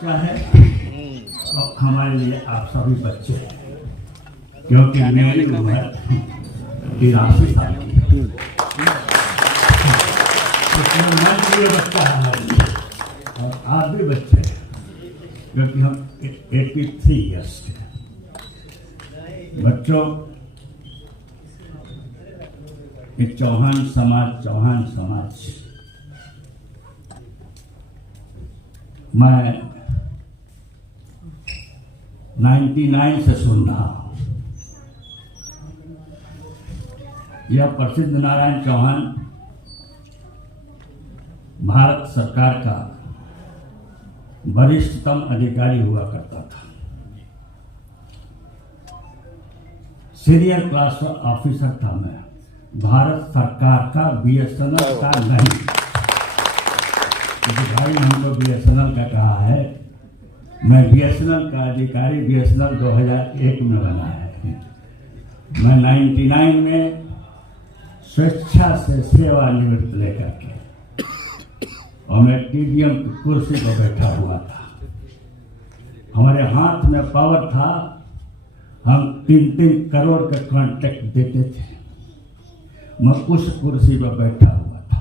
क्या है अब हमारे लिए आप सभी बच्चे हैं, क्योंकि मेरी उम्र 83 साल की है। इसमें मैं भी बच्चा है और आप भी बच्चे हैं, क्योंकि हम 83 ईयर्स के बच्चों। ये चौहान समाज मैं 99 से सुन रहा हूं। यह प्रसिद्ध नारायण चौहान भारत सरकार का वरिष्ठतम अधिकारी हुआ करता था। सीनियर क्लास ऑफिसर था मैं, भारत सरकार का, बीएसएनएल का नहीं। भाई हमको बीएसएनएल का कहा है, मैं बीएसएनएल का अधिकारी बीएसएनएल 2001 में बना है। मैं 99 में स्वेच्छा से सेवानिवृत्त लेकर के और मैं टीडीएम की कुर्सी पर बैठा हुआ था। हमारे हाथ में पावर था, हम 3-3 करोड़ का कॉन्ट्रैक्ट देते थे। मैं उस कुर्सी पर बैठा हुआ था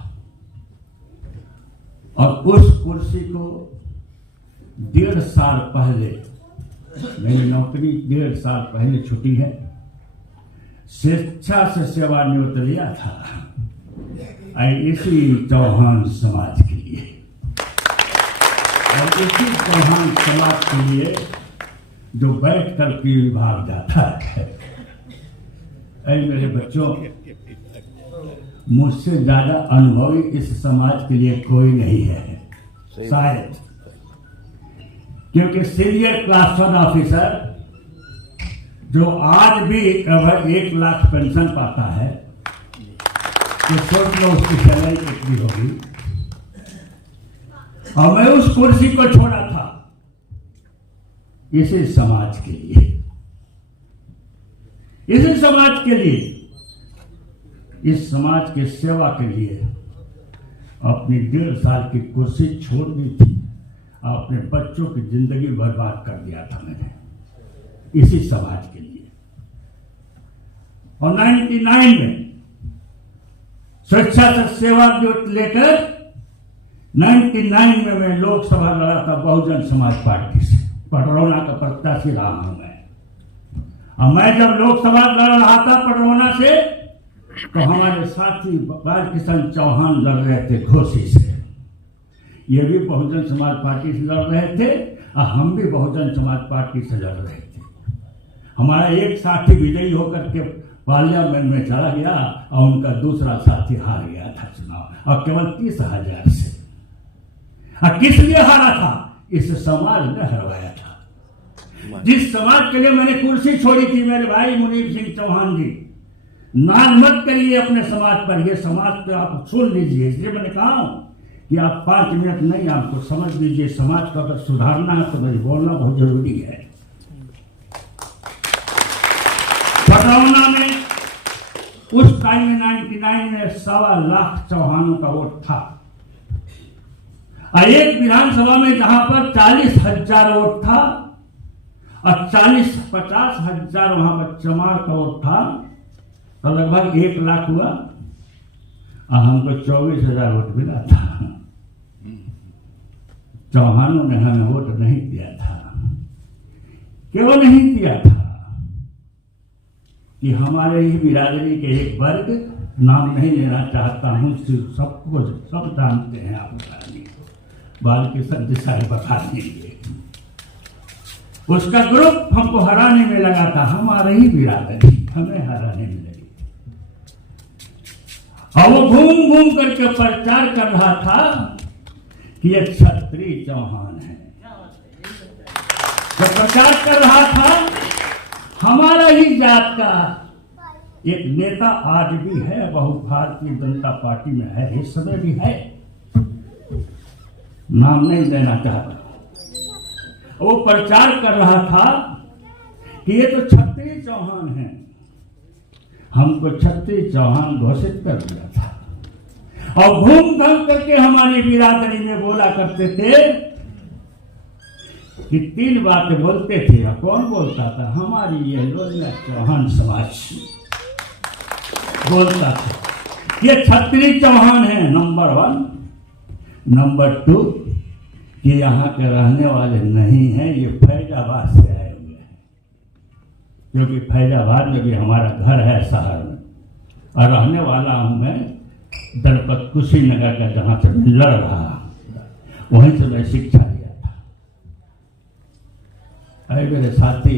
और उस कुर्सी को 1.5 साल पहले, मेरी नौकरी 1.5 साल पहले छुट्टी है, स्वेच्छा से सेवानिवृत्त लिया था इसी चौहान समाज के लिए। और इसी चौहान समाज के लिए जो बैठ कर के विभाग जाता है। ऐ मेरे बच्चों, मुझसे ज्यादा अनुभवी इस समाज के लिए कोई नहीं है शायद, क्योंकि सीनियर क्लास 1 ऑफिसर जो आज भी 1 लाख पेंशन पाता है, तो सोच लो उसकी सैलरी कितनी होगी। और मैं उस कुर्सी को छोड़ा था इसी समाज के लिए, इसी समाज के लिए, इस समाज की सेवा के लिए अपनी 1.5 साल की कुर्सी छोड़ दी थी। अपने बच्चों की जिंदगी बर्बाद कर दिया था मैंने इसी समाज के लिए। और 99 में स्वेच्छा से सेवा लेकर 99 में मैं लोकसभा लड़ा था बहुजन समाज पार्टी से, पटरौना का प्रत्याशी रहा हूं मैं। और मैं जब लोकसभा लड़ रहा था पटरौना से, तो हमारे साथी बालकिशन चौहान लड़ रहे थे घोसी से। ये भी बहुजन समाज पार्टी से लड़ रहे थे और हम भी बहुजन समाज पार्टी से लड़ रहे थे। हमारा एक साथी विजयी होकर के पार्लियामेंट में चला गया और उनका दूसरा साथी हार गया था चुनाव, और केवल 30,000 से। और किस लिए हारा था? इस समाज ने हरवाया था। जिस समाज के लिए मैंने कुर्सी छोड़ी थी, मेरे भाई मुनीर सिंह चौहान जी, नाज मत करिए अपने समाज पर। यह समाज तो आप सुन लीजिए, इसलिए मैंने कहा कि आप 5 मिनट नहीं, आपको समझ लीजिए। समाज को अगर सुधारना है तो मुझे बोलना बहुत जरूरी है। पटरौना में उस टाइम में 99 में 1.25 लाख चौहानों का वोट था। और एक विधानसभा में जहां पर 40,000 वोट था और 50,000 वहां पर चमार का वोट था, तो लगभग 1 लाख हुआ और हमको 24,000 वोट मिला था। चौहानों ने हमें वोट नहीं दिया था। क्यों नहीं दिया था? कि हमारे ही बिरादरी के एक वर्ग, नाम नहीं लेना चाहता हूं, सबको सब जानते हैं आप, बालकिशन देसाई बता दीजिए। उसका ग्रुप हमको हराने में लगा था, हमारे ही बिरादरी हमें हराने में लगी। और वो घूम घूम करके प्रचार कर रहा था कि ये क्षत्रिय चौहान है। जब प्रचार कर रहा था, हमारा ही जात का एक नेता आज भी है, बहुत भारतीय जनता पार्टी में है, इस समय भी है, नाम नहीं देना चाहता। वो प्रचार कर रहा था कि ये तो क्षत्रिय चौहान है। हमको क्षत्रिय चौहान घोषित कर दिया था और घूम घाम करके हमारी बिरादरी में बोला करते थे कि 3 बातें बोलते थे। और कौन बोलता था? हमारी ये लोनिया चौहान समाज बोलता था। ये छत्री चौहान है नंबर 1। नंबर 2 कि यहाँ के रहने वाले नहीं हैं, ये फैजाबाद से आए हुए हैं, क्योंकि फैजाबाद में भी हमारा घर है शहर में, और रहने वाला हूँ मैं दलपत कुशीनगर का, जहाँ से मैं लड़ रहा वहीं से मैं शिक्षा लिया था। अरे मेरे साथी,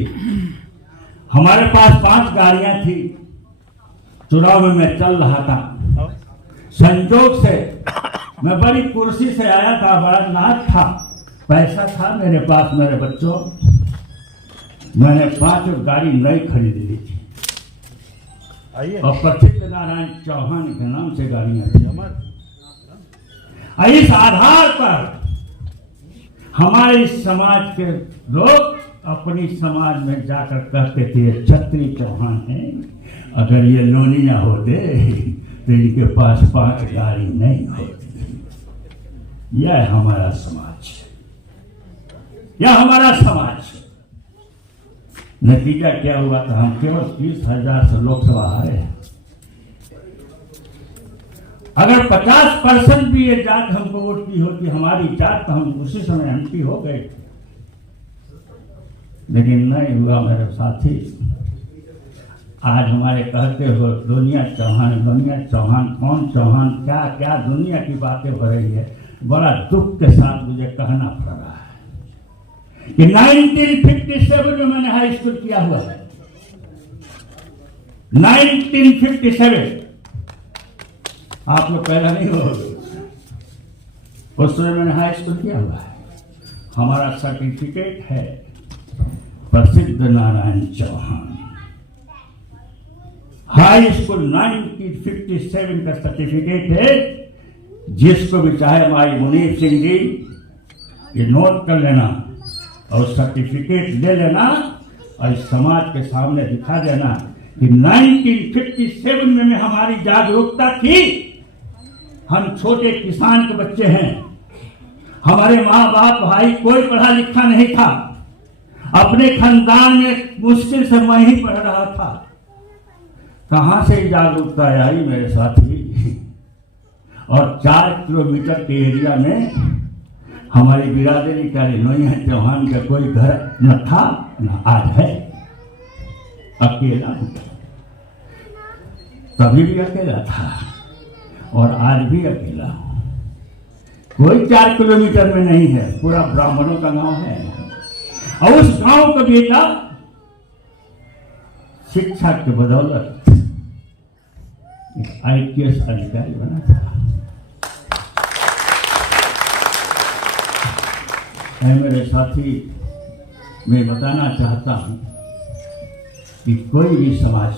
हमारे पास 5 गाड़ियां थी। चुनाव में मैं चल रहा था, संजोग से मैं बड़ी कुर्सी से आया था, बड़ा नाच था, पैसा था मेरे पास। मेरे बच्चों, मैंने 5 गाड़ी नई खरीद ली थी, और प्रसिद्ध नारायण चौहान के नाम से गाड़ियां थी। इस आधार पर हमारे समाज के लोग अपनी समाज में जाकर कहते थे ये छत्री चौहान है, अगर ये लोनिया होते तो इनके पास 5 गाड़ी नहीं होती। यह हमारा समाज है, यह हमारा समाज। नतीजा क्या हुआ था? हम केवल 30,000 से लोकसभा हारे हैं। अगर 50% भी ये जात हमको वोट की होती, हमारी जात, तो हम उसी समय एमपी हो गए। लेकिन नहीं हुआ मेरे साथी। आज हमारे कहते हो लोनिया चौहान, लोनिया चौहान, कौन चौहान, क्या क्या दुनिया की बातें हो रही है। बड़ा दुख के साथ मुझे कहना पड़ रहा है कि 1957 में मैंने हाई स्कूल किया हुआ है। 1957, आप लोग पहला नहीं हो, उस समय मैंने हाई स्कूल किया हुआ है। हमारा सर्टिफिकेट है प्रसिद्ध नारायण चौहान हाई स्कूल 1957 का सर्टिफिकेट है। जिसको भी चाहे हमारी मुनीर सिंह जी ये नोट कर लेना और सर्टिफिकेट ले लेना और इस समाज के सामने दिखा देना कि 1957 में हमारी जागरूकता थी। हम छोटे किसान के बच्चे हैं, हमारे माँ बाप भाई कोई पढ़ा लिखा नहीं था, अपने खानदान में मुश्किल से मैं ही पढ़ रहा था। कहां से जागरूकता आई मेरे साथी? और 4 किलोमीटर के एरिया में हमारी बिरादरी का लोनिया चौहान का कोई घर न था न आज है। अकेला, तभी भी अकेला था और आज भी अकेला हूं। कोई 4 किलोमीटर में नहीं है, पूरा ब्राह्मणों का गांव है। और उस गांव का बेटा शिक्षा के बदौलत IPS अधिकारी बना था। मेरे साथी, मैं बताना चाहता हूं कि कोई भी समाज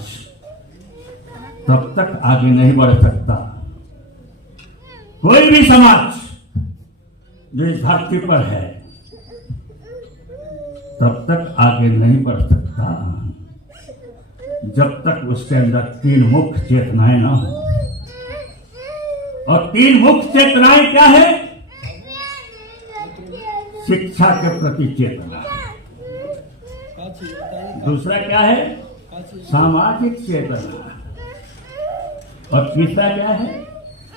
तब तक आगे नहीं बढ़ सकता, कोई भी समाज जो इस धरती पर है तब तक आगे नहीं बढ़ सकता जब तक उसके अंदर 3 मुख्य चेतनाएं ना हो। और 3 मुख्य चेतनाएं क्या है? शिक्षा के प्रति चेतना, दूसरा क्या है? सामाजिक चेतना, और तीसरा क्या है?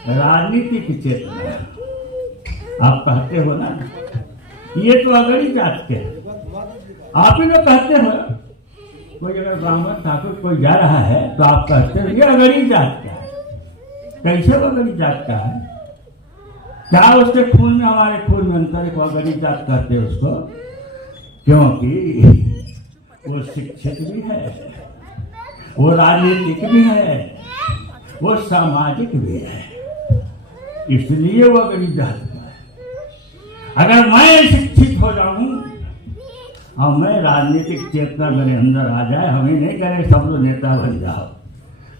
राजनीतिक चेतना। आप कहते हो ना ये तो अगड़ी जात के हैं, आप ही तो कहते हो। कोई अगर ब्राह्मण ठाकुर कोई जा रहा है तो आप कहते हो ये अगड़ी जात का है। कैसे वो अगड़ी जात का है? क्या उसके खून में हमारे खून में अंतर है? अगड़ी जात कहते हैं उसको क्योंकि वो शिक्षित भी है, वो राजनीतिक भी है, वो सामाजिक भी है, इसलिए वो अगड़ी जात का है। अगर मैं शिक्षित हो जाऊं और मैं राजनीतिक चेतना मेरे अंदर आ जाए, हम ही नहीं करें सब लोग नेता बन जाओ।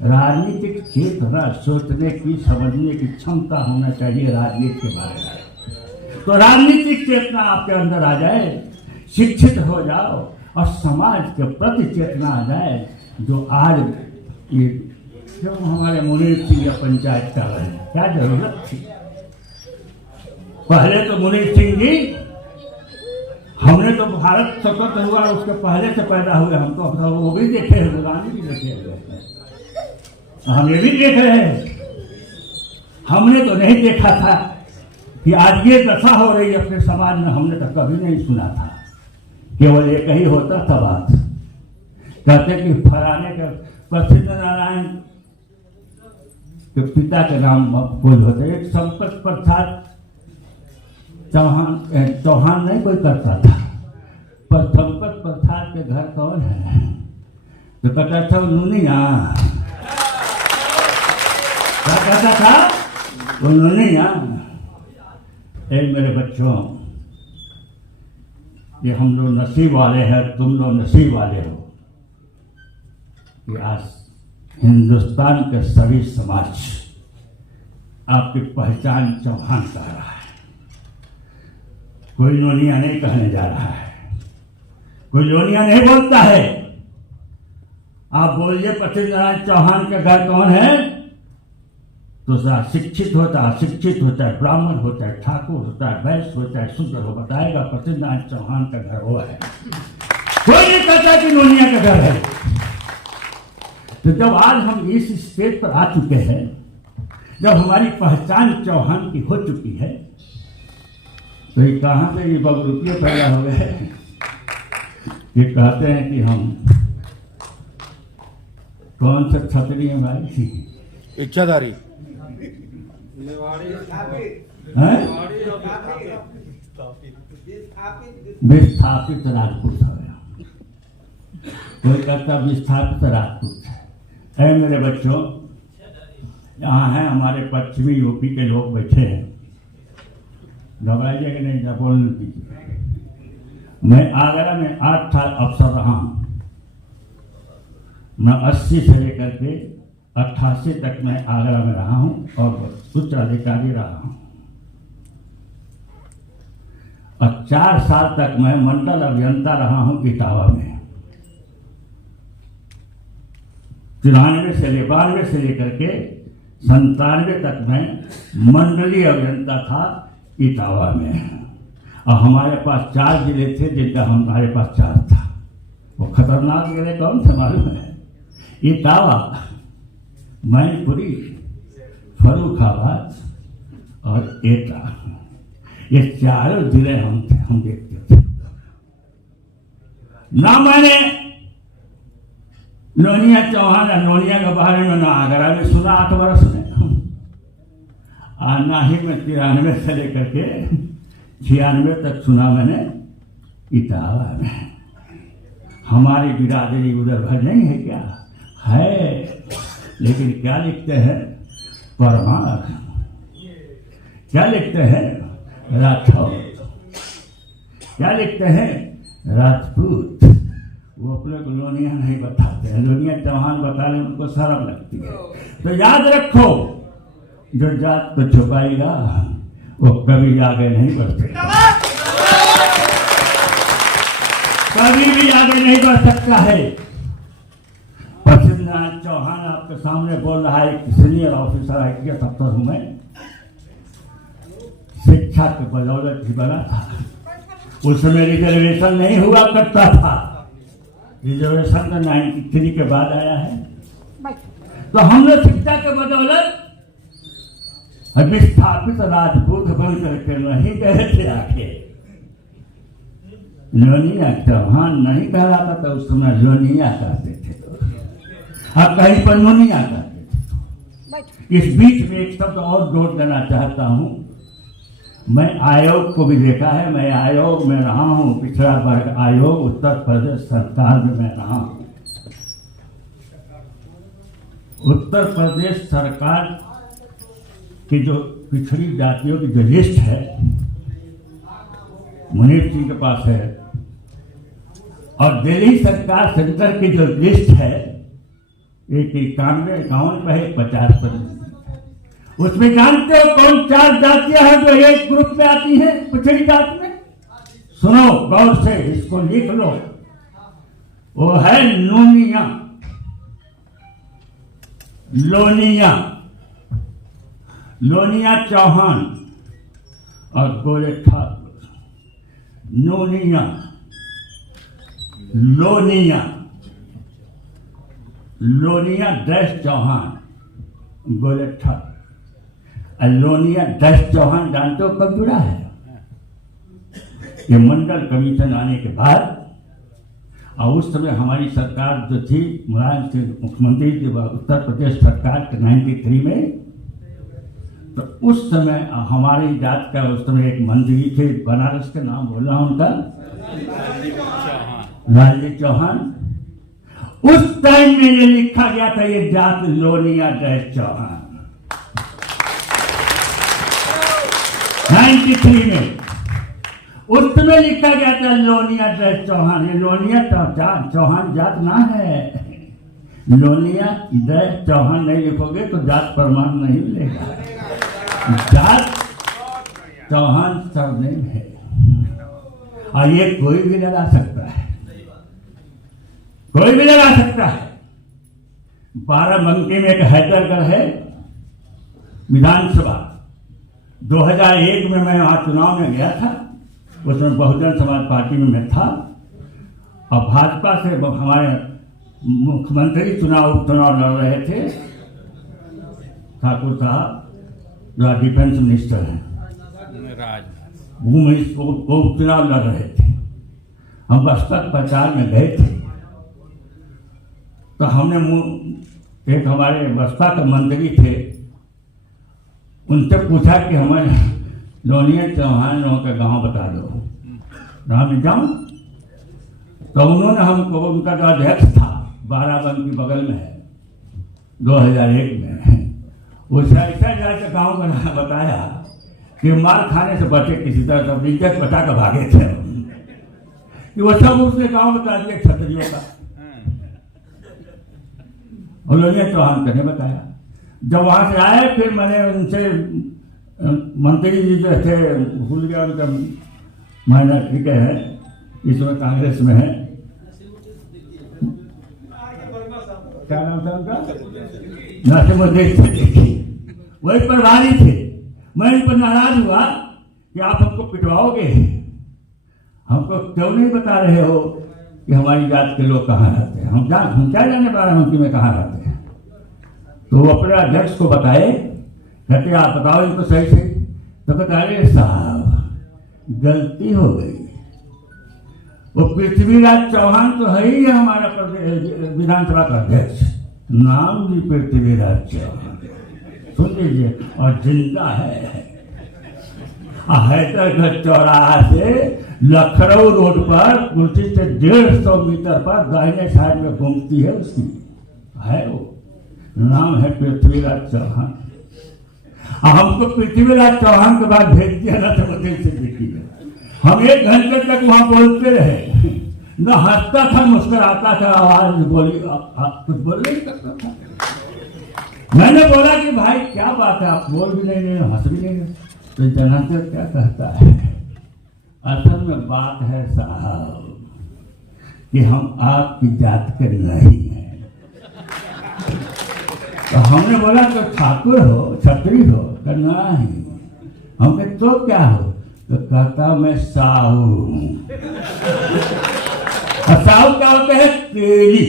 राजनीतिक चेतना, सोचने की समझने की क्षमता होना चाहिए राजनीति के बारे में। तो राजनीतिक चेतना आपके अंदर आ जाए, शिक्षित हो जाओ और समाज के प्रति चेतना आ जाए। जो आज ये क्यों हमारे मुनीर सिंह पंचायत का है, क्या जरूरत थी? पहले तो मुनीर सिंह जी हमने तो भारत स्वतंत्र हुआ उसके पहले से पैदा हुए, हम तो अपना वो भी देखे हैं, गांधी भी देखे हुए, हम ये भी देख रहे हैं। हमने तो नहीं देखा था कि आज ये दशा हो रही है अपने समाज में, हमने तो कभी नहीं सुना था। केवल एक ही होता था बात, कहते कि फलाने के प्रसिद्ध नारायण के पिता के नाम कोई होते, एक संपत प्रसाद चौहान नहीं कोई करता था, पर संपत प्रसाद के घर कौन है, तो कहता था नूनिया, क्या कहता था वो नूनिया। मेरे बच्चों, ये हम लोग नसीब वाले हैं, तुम लोग नसीब वाले हो कि आज हिंदुस्तान के सभी समाज आपकी पहचान चौहान कह रहा है, कोई लोनिया नहीं कहने जा रहा है, कोई लोनिया नहीं बोलता है। आप बोलिए प्रसिद्ध नारायण चौहान के घर कौन है, तो शिक्षित होता है, अशिक्षित होता है, ब्राह्मण होता है, ठाकुर होता है, वैश्य होता है, शूद्र हो, बताएगा प्रसिद्ध नारायण चौहान का घर वो है। कोई नहीं कहता कि लोनिया का घर है। तो जब आज हम इस स्टेज पर आ चुके हैं, जब हमारी पहचान चौहान की हो चुकी है, तो ये कहाँ से ये बगरूपिये पैदा हो गए। ये कहते हैं कि हम कौन से क्षत्रिय हैं भाई, इच्छाधारी विस्थापित राजपूत हो गया, कोई कहता विस्थापित राजपूत है। मेरे बच्चों, यहाँ हैं हमारे पश्चिमी यूपी के लोग बैठे हैं, घबराइए कि नहीं, जब बोलने दीजिए। मैं आगरा में 8 साल अफसर रहा हूँ, मैं 80 से लेकर के 88 तक मैं आगरा में रहा हूँ और उच्च अधिकारी रहा हूँ, और 4 साल तक मैं मंडल अभियंता रहा हूँ इटावा में। 93 से 92 से लेकर के 97 तक मैं मंडलीय अभियंता था इटावा में, और हमारे पास 4 जिले थे जिनका हमारे पास 4 था। वो खतरनाक जिले कौन थे मालूम है? इटावा, मैनपुरी, फर्रुखाबाद और एटा, ये 4 जिले हम देखते थे। ना मैंने लोनिया चौहान या लोनिया के बारे में ना आगरा में सुना 8 वर्ष में, और ना ही मैं 93 से लेकर के 96 तक सुना मैंने इटावा में। हमारी बिरादरी उधर भर नहीं है क्या? है, लेकिन क्या लिखते हैं? परमार। क्या लिखते हैं? राठौर। क्या लिखते हैं? राजपूत। वो अपने को लोनिया नहीं बताते हैं, लोनिया चौहान बताने उनको शर्म लगती है। तो याद रखो, जो जात को छुपाएगा वो कभी आगे नहीं बढ़ सकता, कभी भी आगे नहीं बढ़ सकता है। प्रसिद्ध नारायण चौहान आपके सामने बोल रहा है, एक सीनियर ऑफिसर IPS अफसर हूं मैं, शिक्षा के बदौलत ही बना था। उस समय रिजर्वेशन नहीं हुआ करता था, रिजर्वेशन तो 93 के बाद आया है। तो हम लोग शिक्षा के बदौलत विस्थापित राजपूत बन करके नहीं गए थे। आके लोनिया चौहान नहीं कहलाता था उस समय, लोनिया कहते थे, अब कहीं पर लोनिया कहते थे। इस बीच में एक शब्द और जोड़ देना चाहता हूं, मैं आयोग को भी देखा है, मैं आयोग में रहा हूं, पिछड़ा वर्ग आयोग उत्तर प्रदेश सरकार में मैं रहा हूं। उत्तर प्रदेश सरकार की जो पिछड़ी जातियों की जो लिस्ट है, मुनीर सिंह के पास है, और दिल्ली सरकार सेंटर की जो लिस्ट है, एक 51 पे है, 50 पर। उसमें जानते हो कौन 4 जातियां हैं जो एक ग्रुप में आती हैं पिछड़ी जाति में? सुनो गौर से, इसको लिख लो। वो है नूनिया, लोनिया, लोनिया चौहान और गोरे ठाकुर। नोनिया, लोनिया, लोनिया डैश चौहान गोलेठा। लोनिया डैश चौहान जानते हो कब जुड़ा है? ये मंडल कमीशन आने के बाद, और उस समय हमारी सरकार जो थी, मुलायम सिंह मुख्यमंत्री थी, उत्तर प्रदेश सरकार के 93 में, तो उस समय हमारी जात का उस समय एक मंत्री थे बनारस के, नाम बोल रहा हूं उनका, लालजी चौहान। उस टाइम में ये लिखा गया था ये जात लोनिया डैश चौहान 93 में। उस समय लिखा गया था लोनिया डैश चौहान। ये लोनिया चौहान जात ना है, लोनिया डैश चौहान नहीं लिखोगे तो जात प्रमाण नहीं मिलेगा। जात चौहान सरनेम है, और ये कोई भी लगा सकता है, कोई भी लगा सकता है। बाराबंकी में एक हैदरगढ़ है विधानसभा, 2001 में मैं वहां चुनाव में गया था। उसमें बहुजन समाज पार्टी में मैं था, और भाजपा से हमारे मुख्यमंत्री चुनाव लड़ रहे थे, ठाकुर साहब जो डिफेंस मिनिस्टर हैं, वो चुनाव लड़ रहे थे। हम बसपा प्रचार में गए थे, तो हमने एक हमारे बसपा के मंत्री थे, उनसे पूछा कि हमें लोनिया चौहान लोगों का गांव बता दो, राम जाऊं। तो उन्होंने हमको, उनका जो अध्यक्ष था बाराबंकी बगल में है, 2001 में, उसे ऐसा जाकर गाँव बताया कि मार खाने से बचे किसी तरह, सब इज्जत बचा कर भागे थे कि वो सब उसने गाँव बता दिया क्षत्रियों का। और लोनिया चौहान को नहीं बताया। जब वहां से आए फिर मैंने उनसे, मंत्री जी जो थे, भूल गया उनका, मैंने ठीक है इस समय कांग्रेस में है, क्या नाम था उनका, नसीमुद्दीन सिद्दीकी, वही प्रभारी थे। मैं इन पर नाराज हुआ कि आप हमको पिटवाओगे, हमको क्यों नहीं बता रहे हो कि हमारी जात के लोग कहाँ रहते हैं, हम क्या जाने बाराबंकी में कहाँ रहते हैं। तो वो अपने अध्यक्ष को बताए, कहते आप बताओ इनको सही से। तो कहता अरे साहब गलती हो गई, वो पृथ्वीराज चौहान तो है ही हमारा विधानसभा का अध्यक्ष, नाम भी पृथ्वीराज चौहान, सुन लीजिए, और जिंदा है। हैदरगढ़ चौराहा से लखनऊ रोड पर कुर्सी से 150 मीटर पर दाहिने साइड में घूमती है, उसकी है वो, नाम है पृथ्वीराज चौहान। हमको पृथ्वीराज चौहान के बाद भेज दिया नसीमुद्दीन सिद्दीकी में। हम 1 घंटे तक वहां बोलते रहे, न हंसता था, मुस्कुराता था, आवाज बोली कुछ बोल नहीं सकता था। मैंने बोला कि भाई क्या बात है, आप बोल भी नहीं रहे, हंस भी नहीं रहे। तो जनाते क्या कहता है, असल में बात है साहब कि हम आपकी जात के नहीं हैं। तो हमने बोला तो ठाकुर हो, छत्री हो, करना ही, हमने तो क्या हो, तो कहता मैं साहू हूं। साहू क्या होते हैं, तेली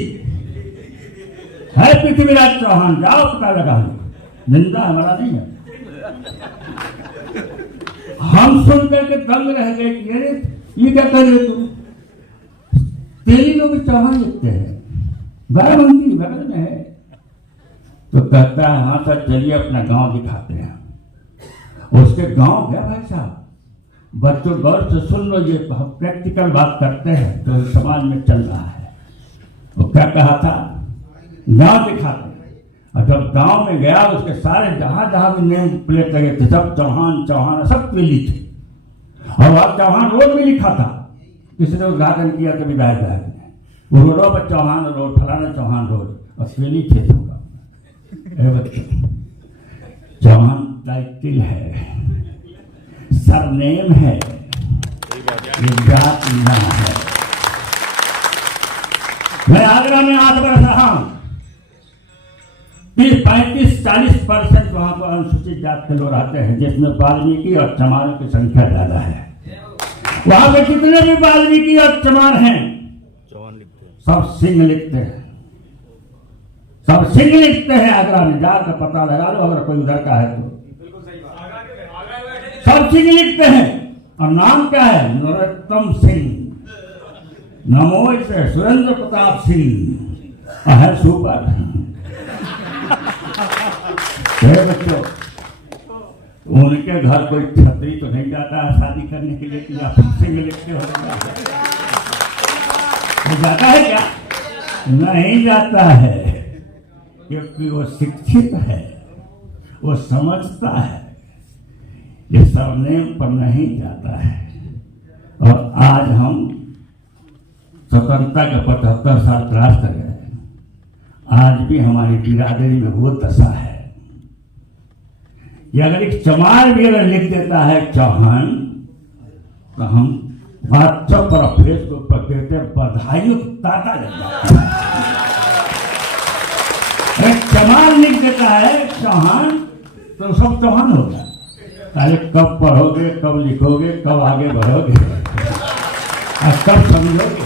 है पृथ्वीराज चौहान, जाओ पता लगा लो, जिंदा हमारा नहीं है। हम सुन करके दंग रह गए कि अरे ये क्या कर रहे तुम, तेली लोग भी चौहान लिखते हैं, बाराबंकी बगल में है। तो कहता है हाँ सर चलिए अपना गांव दिखाते हैं। उसके गांव गया भाई साहब, बच्चों गौर से सुन लो, ये प्रैक्टिकल बात करते हैं तो समाज में चल रहा है। वो क्या कहा था, गांव दिखाते हैं। और जब गांव में गया उसके सारे जहां जहां भी नेम प्लेट लगे थे सब चौहान चौहान सब पीली थी, और वहां चौहान रोड भी लिखा था, किसी ने उद्घाटन किया कभी विधायक ने, वो रोडों पर चौहान रोड, फलाना चौहान रोड, और पीली थे सब। चौहान टाइटल है, सरनेम है, जात ना है। मैं आगरा में 8 वर्ष रहा हूं, 35-40% वहां पर अनुसूचित जात के लोग रहते हैं, जिसमें वाल्मीकि और चमारों की संख्या ज्यादा है। वहां पे जितने भी वाल्मीकि और चमार हैं सब सिंह लिखते हैं, सब सिंह लिखते हैं। आगरा में जाकर पता लगा लो अगर कोई उधर का है तो, सब सिंह लिखते हैं। और नाम क्या है? नरोत्तम सिंह। नमो से सुरेंद्र प्रताप सिंह है सुपर। बच्चों, उनके घर कोई छतरी तो नहीं जाता है शादी करने के लिए कि आप सिंह लिखते हो? जाता है क्या? नहीं जाता है, क्योंकि वो शिक्षित है, वो समझता है, ये सरनेम पर नहीं जाता है। और आज हम स्वतंत्रता के 75 साल क्रॉस कर गए, आज भी हमारी बिरादरी में वो दशा है कि अगर एक चमार भी अगर लिख देता है चौहान, तो हम व्हाट्सएप पर फेसबुक पर देते बधाइयों की ताता लग जाता है। एक चमार लिख देता है चौहान तो सब चौहान होगा। अरे कब पढ़ोगे, कब लिखोगे, कब आगे बढ़ोगे और कब समझोगे,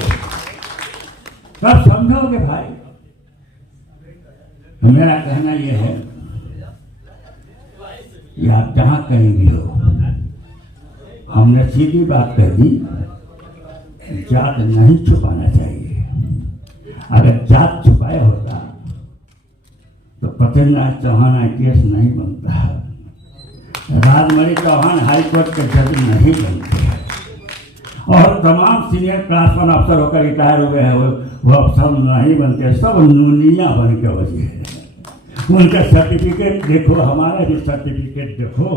कब समझोगे भाई? मेरा कहना यह है कि आप जहां कहीं भी हो, हमने सीधी बात कह दी, जात नहीं छुपाना चाहिए। अगर जात छुपाया होता तो पृथ्वीनाथ चौहान IPS नहीं बनता, राजमणि चौहान हाईकोर्ट के जज नहीं बनते, और तमाम सीनियर क्लास 1 अफसर होकर रिटायर हुए हैं वो अफसर नहीं बनते, सब नूनिया बन के बचे हैं। उनका सर्टिफिकेट देखो, हमारा भी सर्टिफिकेट देखो।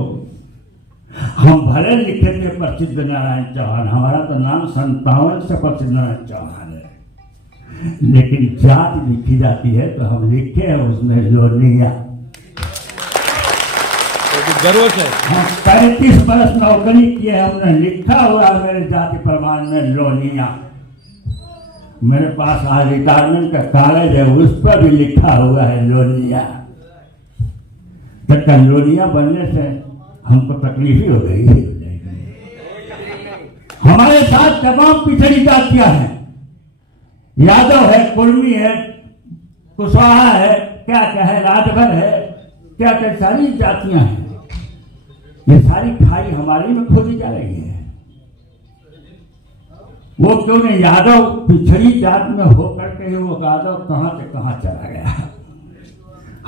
हम भले लिखे थे प्रसिद्ध नारायण चौहान, हमारा तो नाम 57 से प्रसिद्ध नारायण चौहान है, लेकिन जात लिखी जाती है तो हम लिखे हैं उसमें लोनिया। गर्व से हम 35 वर्ष नौकरी किए, हमने लिखा हुआ मेरे जाति प्रमाण में लोनिया। मेरे पास आज रिटायरमेंट का कागज है, उस पर भी लिखा हुआ है लोनिया। तो लोनिया बनने से हमको तकलीफ ही हो गई। हमारे साथ तमाम पिछड़ी जातियां हैं, यादव है, कुर्मी है, कुशवाहा है, क्या क्या है, राजभर है, क्या क्या सारी जातियां हैं। ये सारी खाई हमारी में खोदी जा रही है। वो क्यों नहीं? यादव पिछड़ी जात में होकर के वो यादव कहां से कहां चला गया,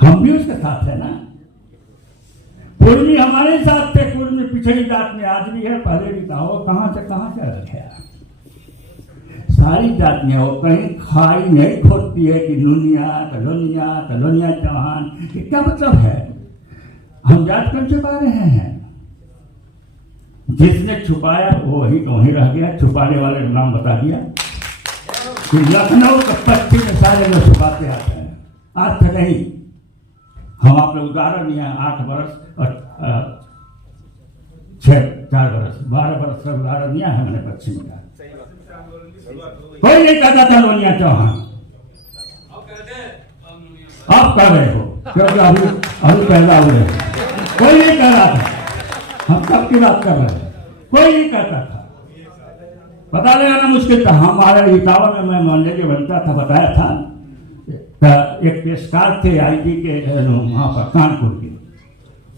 हम भी उसके साथ है ना। कुर्मी हमारे साथ थे, कुर्मी पिछड़ी जात में आज भी है, पहले भी था, वो कहां से कहां चला गया। सारी जातियां वो कहीं खाई नहीं खोदती है कि लुनिया कलोनिया चौहान, क्या मतलब है? हम जात क्यों छुपा रहे हैं? जिसने छुपाया वो वही रह गया। छुपाने वाले का नाम बता दिया कि लखनऊ के पश्चिम में सारे लोग छुपाते आते हैं, आज तक नहीं। हम आप लोग उदाहरण दिया, 8 वर्ष और 4 वर्ष 12 वर्ष का उदाहरण दिया है मैंने पश्चिम का। कोई नहीं कहता था लोनिया चौहान, आप कह रहे हो क्योंकि अभी पहला हुए, कोई नहीं कह रहा था। हम कब की बात कर रहे हैं? कोई नहीं कहता था। पता लगाना मुश्किल था। हमारे इटावा में मैं मोहल्ले के बनता था, बताया था, एक पेशकार थे IG के वहां पर कानपुर के,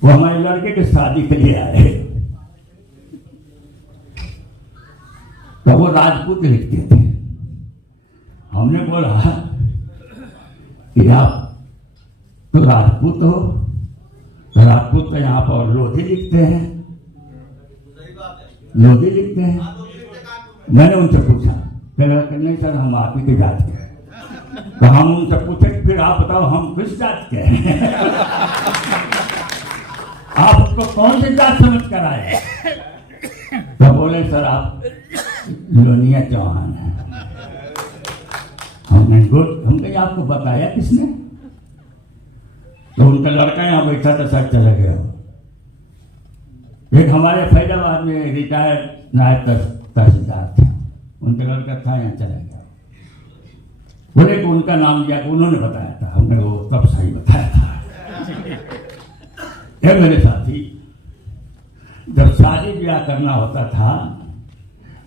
वो हमारे लड़के की शादी के लिए आए, तो वो राजपूत लिखते थे। हमने बोला कि आप तो राजपूत हो, तो राजपूत तो यहाँ पर लोधी लिखते हैं, लोधी लिखते हैं। मैंने उनसे पूछा, नहीं सर हम आप ही के जात के हैं। तो हम उनसे पूछे फिर आप बताओ हम किस जात के हैं? आप उसको कौन सी जात समझ कर आए? तो बोले सर आप लोनिया चौहान है। हमने हमने आपको बताया किसने? तो उनका लड़का यहाँ बैठा था, सर चला गया। एक हमारे फैजाबाद में रिटायर्ड नायब तहसीलदार थे, उनका लड़का था, यहाँ चला गया। बोले कि उनका नाम लिया, उन्होंने बताया था, हमने वो तब सही बताया था। ये मेरे साथी, जब शादी ब्याह करना होता था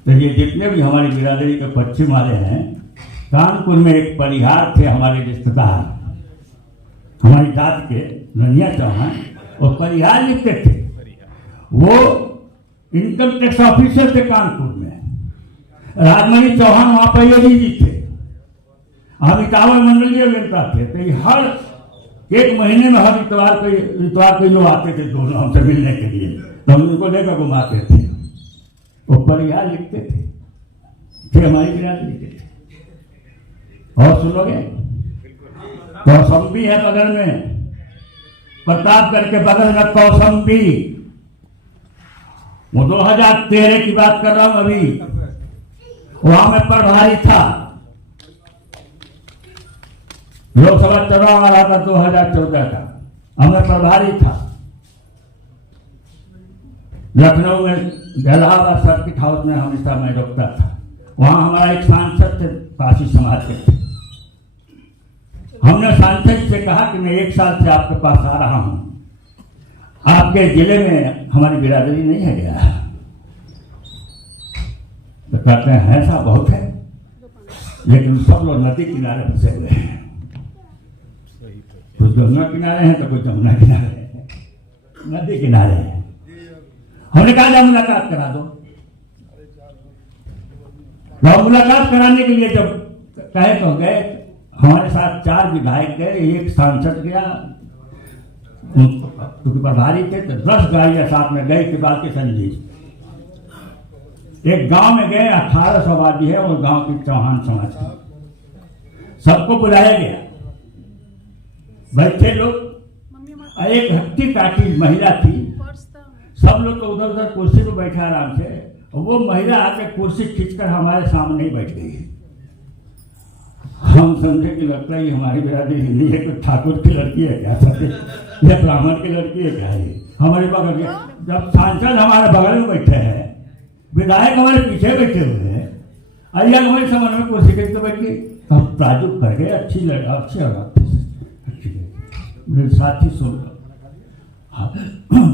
तो ये जितने भी हमारी बिरादरी के पश्चिम वाले हैं, कानपुर में एक परिहार थे हमारे रिश्तेदार, हमारी जात के ननिया चौहान, और परिहार लिखते थे। वो इनकम टैक्स ऑफिसर थे कानपुर में। राजमणि चौहान वहां पर जी थे, अमिताभ मंडलीय अभियंता थे। तो ये हर एक महीने में हर इतवार को लोग आते थे दोनों हमसे मिलने के लिए, तो हम उनको लेकर घुमाते थे। वो परिहार लिखते थे हमारी बिरादरी के थे। और सुनोगे कौसंबी है बगल में, प्रतापगढ़ के बगल में कौसंबी, वो 2013 की बात कर रहा हूं अभी, वहां में प्रभारी था। लोकसभा चुनाव आ रहा था 2014 का, हमें प्रभारी था। लखनऊ में इलाहाबाद सर्किट हाउस में हमेशा मैं रुकता था। वहां हमारा एक सांसद थे पासी समाज के थे। हमने सांसद से कहा कि मैं 1 साल से आपके पास आ रहा हूं, आपके जिले में हमारी बिरादरी नहीं है गया। तो कहते हैं ऐसा बहुत है, लेकिन सब लोग नदी किनारे फंसे हुए हैं। कुछ गंगा किनारे हैं तो कुछ जमुना किनारे हैं, नदी किनारे हैं। हमने कहा जब मुलाकात करा दो। मुलाकात कराने के लिए जब कहे तो गए, हमारे साथ 4 विधायक गए, 1 सांसद गया, क्योंकि प्रभारी थे तो 10 गाड़ियां साथ में गए। किबाल के संजीव एक गांव में गए, 1800 आबादी है और गांव की चौहान समाज की, सबको बुलाया गया। बैठे लोग, एक हट्टी काटी महिला थी, सब लोग तो उधर उधर कुर्सी पर बैठे आराम से, और वो महिला आके कुर्सी खींचकर हमारे सामने ही बैठ गई। हम समझे कि लगता है हमारी बिरादरी हिंदी है, कोई ठाकुर की लड़की है क्या, या ब्राह्मण की लड़की है क्या है। हमारे बगल के जब सांसद हमारे बगल में बैठे हैं, विधायक हमारे पीछे बैठे हुए हैं, अय्या हमारे सामने में कुर्सी खींच के बैठ गई, हम ताजुब कर गए। अच्छी औरत थी, मेरे साथी सुन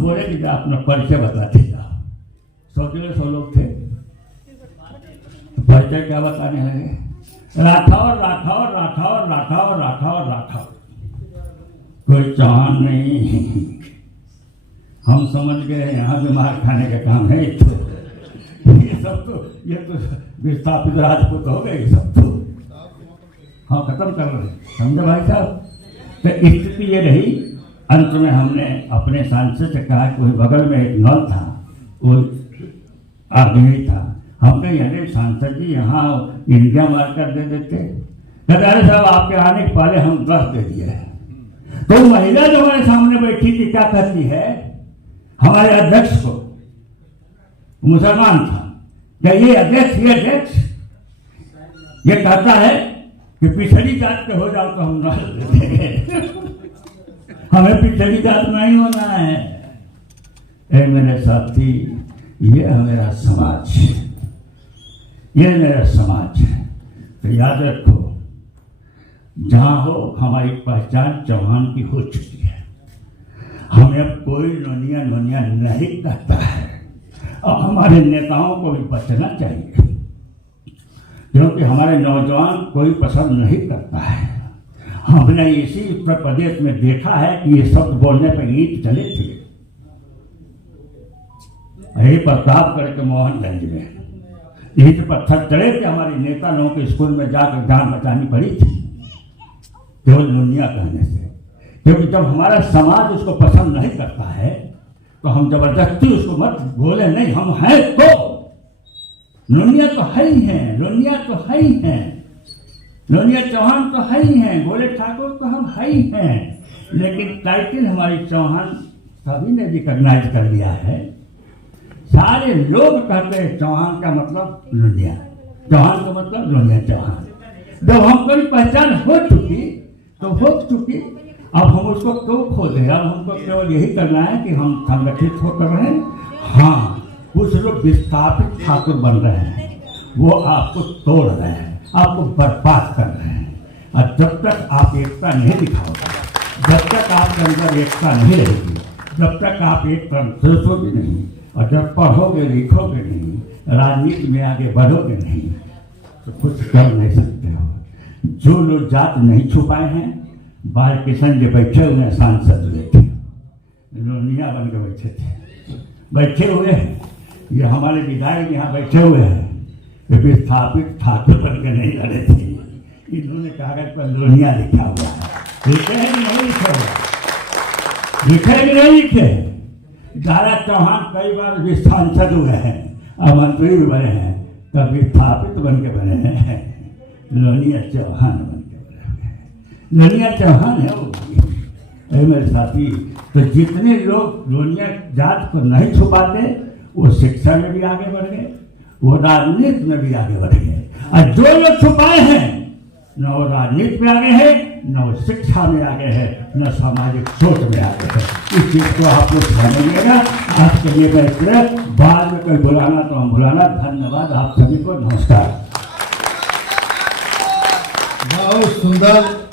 बोले कि अपना परिचय बताते जाओ। 100 लोग थे, परिचय क्या बताने लगे, राठौर राठौर राठौर राठौर राठौर राठौर, कोई चौहान नहीं। हम समझ गए यहाँ बीमार खाने का काम है। ये तो विस्थापित राजपूत हो गए सब तो, हाँ खत्म कर रहे, समझे भाई साहब। तो स्थिति ये रही। अंत में हमने अपने सांसद से कहा कि बगल में एक नल था, वो आदमी था, हम कहीं अरे सांसद जी यहाँ इंडिया मार कर दे देते। कहते अरे साहब आपके आने के पहले हम 10 दे दिए। तो महिला जो हमारे सामने बैठी थी क्या कहती है, हमारे अध्यक्ष को, मुसलमान था, क्या ये अध्यक्ष ये कहता है कि पिछड़ी जात के हो जाओ तो हम न देंगे। हमें पिछड़ी जात नहीं होना है। ए मेरे साथी, ये है मेरा समाज, ये मेरा समाज है। तो याद रखो, जहां हो हमारी पहचान चौहान की हो चुकी है। हमें अब कोई नोनिया नोनिया नहीं कहता है। अब हमारे नेताओं को भी बचना चाहिए, क्योंकि हमारे नौजवान कोई पसंद नहीं करता है। हमने इसी उत्तर प्रदेश में देखा है कि ये शब्द बोलने पर ईंट चले थे। यही प्रतापगढ़ के मोहनगंज में ईंट पत्थर चले थे, हमारे नेता लोगों के स्कूल में जाकर जान बचानी पड़ी थी केवल नोनिया कहने से। क्योंकि जब हमारा समाज उसको पसंद नहीं करता है तो हम जबरदस्ती उसको मत बोले, नहीं हम हैं तो नोनिया तो है ही हैं, नोनिया तो है ही हैं, नोनिया चौहान तो है ही हैं, गोले ठाकुर तो हम है ही हैं। लेकिन टाइटल हमारी चौहान सभी ने रिकॉग्नाइज कर लिया है। सारे लोग कहते हैं चौहान का मतलब नोनिया, चौहान का मतलब नोनिया चौहान। जब हमको पहचान हो चुकी तो हो चुकी, अब हम उसको क्यों खो दें। अब हमको केवल यही करना है कि हम संगठित होकर रहें। हाँ, कुछ लोग विस्थापित ठाकुर बन रहे हैं, वो आपको तोड़ रहे हैं, आपको बर्बाद कर रहे हैं। और जब तक आप एकता नहीं दिखाओगे, जब तक आपके अंदर एकता नहीं रहेगी, जब तक आप एक तरफ सोचोगे नहीं और जब पढ़ोगे लिखोगे नहीं, राजनीति में आगे बढ़ोगे नहीं, तो कुछ कर नहीं सकते हो। जो लोग जात नहीं छुपाए हैं, बाल किशन जो बैठे हुए हैं सांसद हुए थे, लोनिया बन के बैठे हुए हैं। ये हमारे विधायक यहाँ बैठे हुए हैं, ये विस्थापित ठाकुर बन के नहीं लड़े थे। इन्होंने कागज पर लोनिया लिखा हुआ है, लिखे हैं कि नहीं लिखे हुआ, लिखे कि नहीं लिखे। दारा चौहान कई बार भी सांसद हुए हैं और मंत्री भी बने हैं, तब विस्थापित बन के बने हैं। लोनिया चौहान बन के बने हुए हैं, लोनिया चौहान है वो। मेरे साथी, तो जितने लोग लोनिया जात को नहीं छुपाते, वो शिक्षा में भी आगे बढ़ गए, वो राजनीति में भी आगे बढ़ गए। और जो लोग छुपाए हैं, न वो राजनीति में आगे है, न वो शिक्षा में आगे है, न सामाजिक सोच में आगे है। इस चीज को आप लोग समझिएगा। आज के लिए मैं बाद में कोई बुलाना तो हम बुलाना। धन्यवाद आप सभी को, नमस्कार। बहुत सुंदर